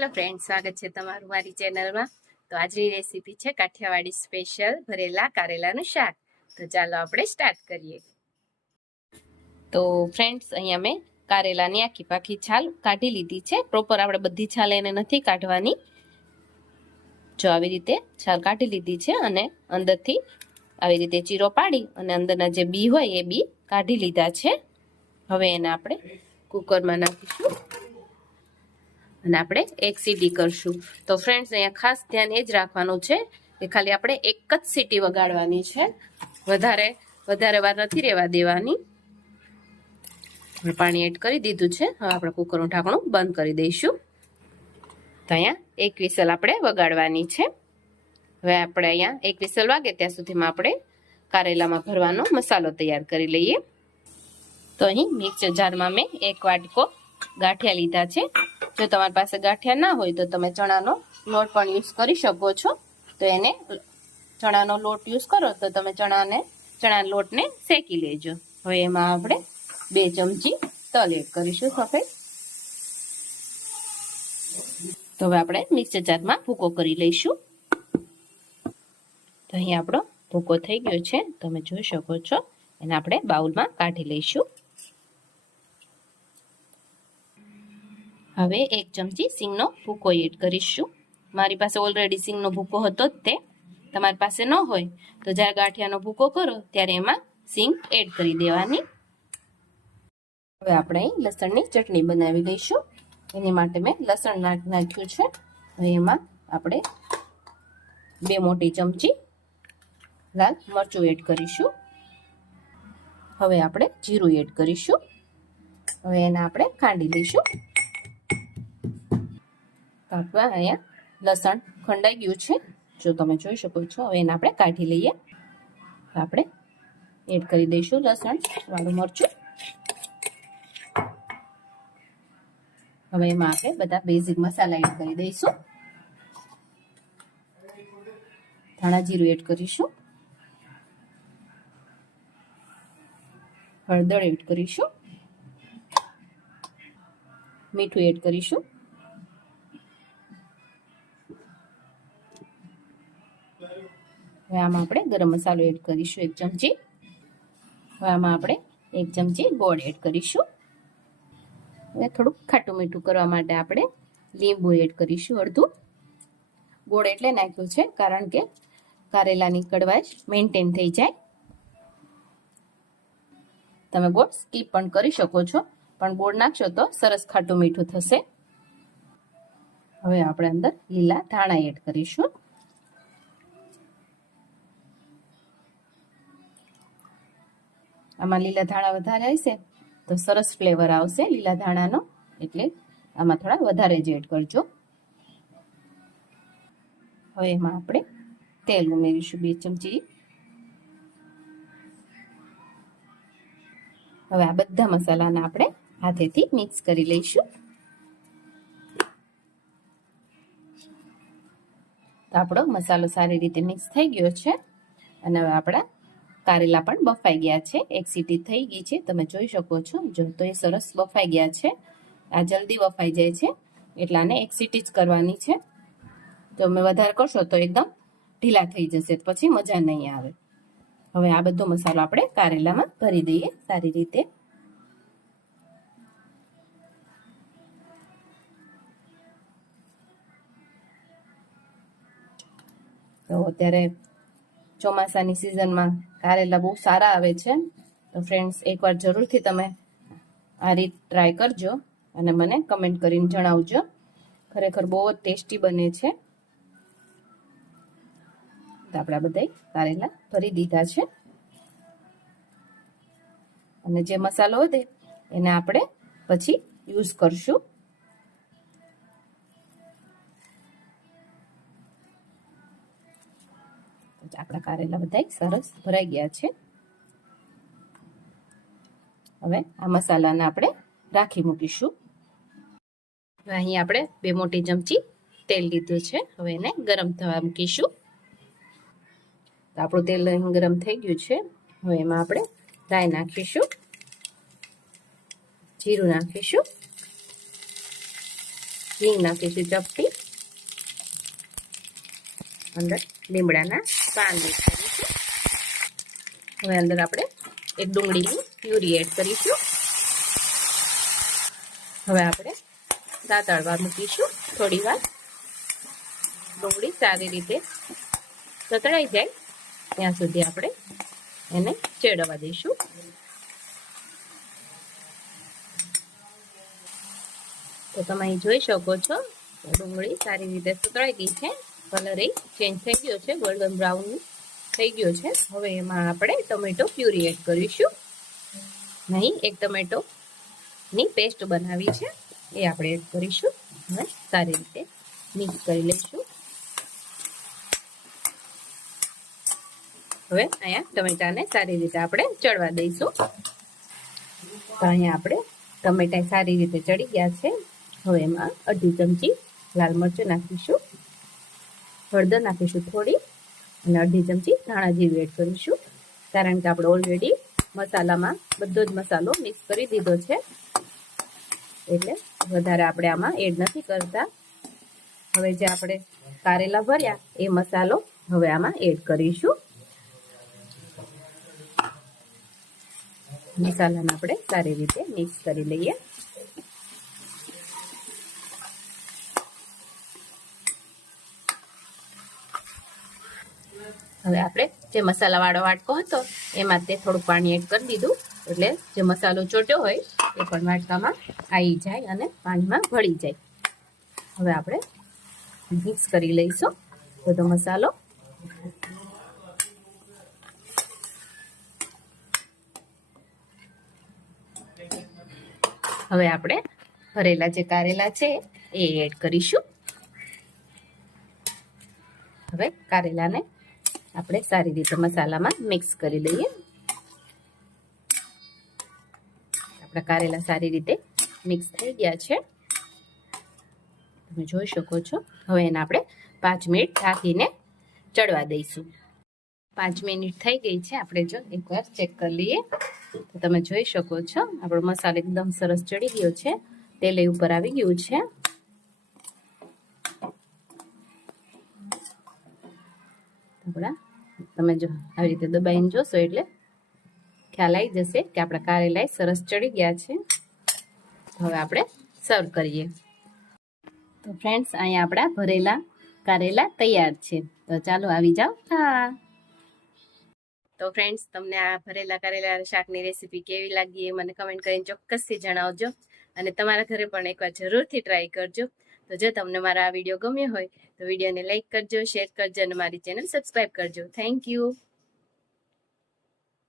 Hello friend સ્વાગત છે તમારું મારી ચેનલમાં તો આજની રેસીપી છે કાઠિયાવાડી સ્પેશિયલ ભરેલા કારેલાનું શાક. તો ચાલો આપણે સ્ટાર્ટ કરીએ. તો ફ્રેન્ડ્સ અહીંયા મેં કારેલાની આખી પાખી છાલ કાઢી લીધી છે. પ્રોપર આપણે બધી છાલ એને નથી કાઢવાની. જો આવી રીતે છાલ કાઢી લીધી છે અને અંદરથી આવી રીતે ચીરો પાડી અને અંદરના જે બી હોય એ બી કાઢી લીધા છે. હવે એને આપણે કુકરમાં નાખીશું. અને આપણે એક સીટી કરશું. તો ફ્રેન્ડ્સ અહીંયા ખાસ ધ્યાન એ જ રાખવાનું છે કે ખાલી આપણે એક જ સીટી વગાડવાની છે. વધારે વધારે વાર નથી રહેવા દેવાની. પાણી એડ કરી દીધું છે. હવે આપણે કુકરનું ઢાંકણું બંધ કરી દઈશું. તો અહીંયા એક વિસલ આપણે વગાડવાની છે. હવે આપણે અહીંયા એક વિસલ વાગે ત્યાં સુધીમાં આપણે કારેલામાં ભરવાનો મસાલો તૈયાર કરી લઈએ. તો અહીં મિક્સર જારમાં મેં એક વાટકો ગાંઠિયા લીધા છે. જો તમારી પાસે ગાંઠિયા ના હોય તો તમે ચણાનો લોટ પણ યુઝ કરી શકો છો. તો એને ચણાનો લોટ યુઝ કરો તો તમે ચણાને, ચણાના લોટને શેકી લેજો. હવે એમાં આપણે બે ચમચી તલ એડ કરીશું સફેદ. તો હવે આપણે મિક્સર જારમાં ભૂકો કરી લઈશું. તો અહીં આપણો ભૂકો થઈ ગયો છે. તમે જોઈ શકો છો. એને આપણે બાઉલમાં કાઢી લઈશું. હવે એક ચમચી સિંગનો ભૂકો એડ કરીશું. મારી પાસે ઓલરેડી સિંગનો ભૂકો હતો જ તે. તમારી પાસે ન હોય તો જ્યારે ગાંઠિયાનો ભૂકો કરો ત્યારે એમાં સિંગ એડ કરી દેવાની. હવે આપણે લસણની ચટણી બનાવી લઈશું એની માટે મેં લસણ નાખ્યું છે. હવે એમાં આપણે બે મોટી ચમચી લાલ મરચું એડ કરીશું. હવે આપણે જીરું એડ કરીશું. હવે એને આપણે ખાંડી લઈશું. કાપવા અહીંયા લસણ ખંડાઈ ગયું છે. જો તમે જોઈ શકો છો, હવે એને આપણે કાઢી લઈએ. આપણે એડ કરી દઈશું લસણ, વાળું મરચું. હવે એમાં આપણે બધા બેઝિક મસાલા એડ કરી દઈશું. ધાણા જીરું એડ કરીશું. હળદર એડ કરીશું. મીઠું એડ કરીશું. હવે આમાં આપણે ગરમ મસાલો એડ કરીશું એક ચમચી. હવે આમાં આપણે એક ચમચી ગોળ એડ કરીશું. હવે થોડુંક ખાટું મીઠું કરવા માટે આપણે લીંબુ એડ કરીશું અડધું. ગોળ એટલે નાખ્યું છે કારણ કે કારેલાની કડવાશ મેન્ટેન થઈ જાય. તમે ગોળ સ્કીપ પણ કરી શકો છો, પણ ગોળ નાખશો તો સરસ ખાટું મીઠું થશે. હવે આપણે અંદર લીલા ધાણા એડ કરીશું. આમાં લીલા ધાણા વધારે હશે, તો સરસ ફ્લેવર આવશે લીલા ધાણાનો. એટલે આમાં થોડા વધારે જ એડ કરજો. હવે એમાં આપણે તેલ ઉમેરીશું બે ચમચી. હવે આ બધા મસાલાને આપણે હાથેથી મિક્સ કરી લઈશું. તો આપણો મસાલો સારી રીતે મિક્સ થઈ ગયો છે. અને હવે આપણા કારેલા પણ બફાઈ ગયા છે. એક સીટી થઈ ગઈ છે. તમે જોઈ શકો છો. જો તો એ સરસ બફાઈ ગયા છે. આ જલ્દી બફાઈ જાય છે. એટલે આને એક સીટી જ કરવાની છે. તો તમે વધારે કરશો તો એકદમ ઢીલા થઈ જશે. પછી મજા નહીં આવે. હવે આ બધો મસાલો આપણે કારેલામાં ભરી દઈએ. સારી રીતે. તો અત્યારે ચોમાસાની સિઝનમાં કારેલા બહુ સારા આવે છે. તો ફ્રેન્ડ્સ એકવાર જરૂરથી તમે આ રીત ટ્રાય કરજો અને મને કમેન્ટ કરીને જણાવજો. ખરેખર બહુ જ ટેસ્ટી બને છે. તો આપણા બધા કારેલા ભરી દીધા છે. અને જે મસાલો હતો એને આપણે પછી યુઝ કરશું. આપણા કારેલા બધા સરસ ભરાઈ ગયા છે. હવે આ મસાલાને આપણે રાખી મૂકીશું. અહીં આપણે બે મોટી ચમચી તેલ લીધું છે. હવે એને ગરમ થવા મૂકીશું. આપણું તેલ અહીં ગરમ થઈ ગયું છે. હવે એમાં આપણે રાઈ નાખીશું. જીરું નાખીશું. હિંગ નાખીશું ચપટી અંદર લીમડાના પાન મિક્સ કરીશું હવે અંદર આપણે એક ડુંગળીની પ્યુરી એડ કરીશું. હવે આપણે સાતળવા મૂકીશું થોડી વાર. ડુંગળી સારી રીતે સતળાઈ જાય. ત્યાં સુધી આપણે એને ચેડવા દઈશું. તો તમે જોઈ શકો છો ડુંગળી સારી રીતે સતળાઈ ગઈ છે. કલર એ ચેન્જ થઈ ગયો છે ગોલ્ડન બ્રાઉન થઈ ગયો છે. હવે એમાં આપણે ટોમેટો પ્યુરી એડ કરીશું. નહીં, એક ટમેટોની પેસ્ટ બનાવી છે. એ આપણે એડ કરીશું. અને સારી રીતે મિક્સ કરી લઈશું. હવે અહીંયા ટમેટાને સારી રીતે આપણે ચડવા દઈશું. તો અહીંયા આપણે ટમેટા સારી રીતે ચડી ગયા છે. હવે એમાં અડધી ચમચી લાલ મરચું નાખીશું. હળદર નાખીશું થોડી અને અડધી ચમચી ધાણા જીરું એડ કરીશું. કારણ કે આપણે ઓલરેડી મસાલામાં બધો જ મસાલો મિક્સ કરી દીધો છે. એટલે વધારે આપણે આમાં એડ નથી કરતા. હવે જે આપણે કારેલા ભર્યા એ મસાલો હવે આમાં એડ કરીશું. મસાલાને આપણે સારી રીતે મિક્સ કરી લઈએ. હવે આપણે જે મસાલાવાળો વાટકો હતો, એમાં તે થોડું પાણી એડ કરી દીધું. એટલે જે મસાલો ચોટ્યો હોય, એ પણ વાટકામાં આવી જાય અને પાણીમાં ભળી જાય. હવે આપણે મિક્સ કરી લઈશું બધો મસાલો. હવે આપણે ભરેલા જે કારેલા છે, એ એડ કરીશું. હવે કારેલાને આપણે સારી રીતે મસાલામાં મિક્સ કરી દઈએ આપણા કારેલા સારી રીતે મિક્સ થઈ ગયા છે. તમે જોઈ શકો છો. હવે એને આપણે પાંચ મિનિટ ઢાંકીને ચડવા દઈશું. પાંચ મિનિટ થઈ ગઈ છે. આપણે જો એકવાર ચેક કરી લઈએ. તો તમે જોઈ શકો છો. આપણો મસાલો એકદમ સરસ ચડી ગયો છે. તેલ ઉપર આવી ગયું છે. આપણા તમે જો આવી રીતે દબાઈને જોશો એટલે ખ્યાલ આવી જશે કે આપણા કારેલા સરસ ચડી ગયા છે. હવે આપણે સર્વ કરીએ. તો ફ્રેન્ડ્સ અહીંયા આપણા ભરેલા કારેલા તૈયાર છે. તો ચાલો આવી જાઓ. હા. તો ફ્રેન્ડ્સ તમને આ ભરેલા કારેલા શાકની રેસીપી કેવી લાગી એ મને કમેન્ટ કરીને ચોક્કસથી જણાવજો. અને તમારા ઘરે પણ એકવાર જરૂરથી ટ્રાય કરજો. તો જો તમને મારા આ વીડિયો ગમ્યો હોય તો વિડીયોને લાઈક કરજો, શેર કરજો અને મારી ચેનલ સબસ્ક્રાઈબ કરજો. Thank you.